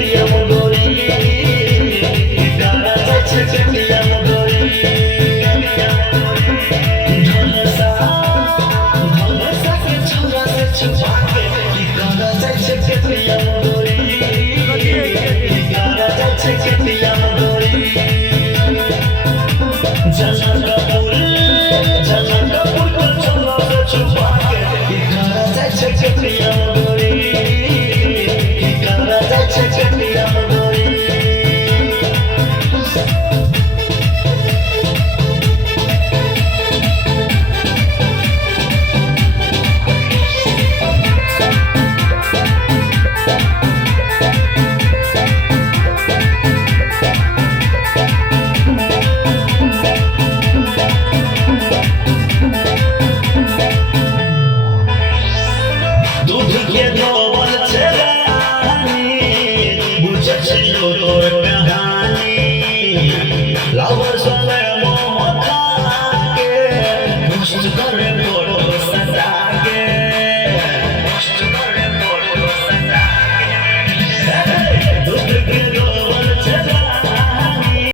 KTM गोरी गाना जाच्छे केटीएम गोरी धनसा के छौरा से छुपा के गाना जाच्छे केटीएम गोरी गाना जाच्छे केटीएम गोरी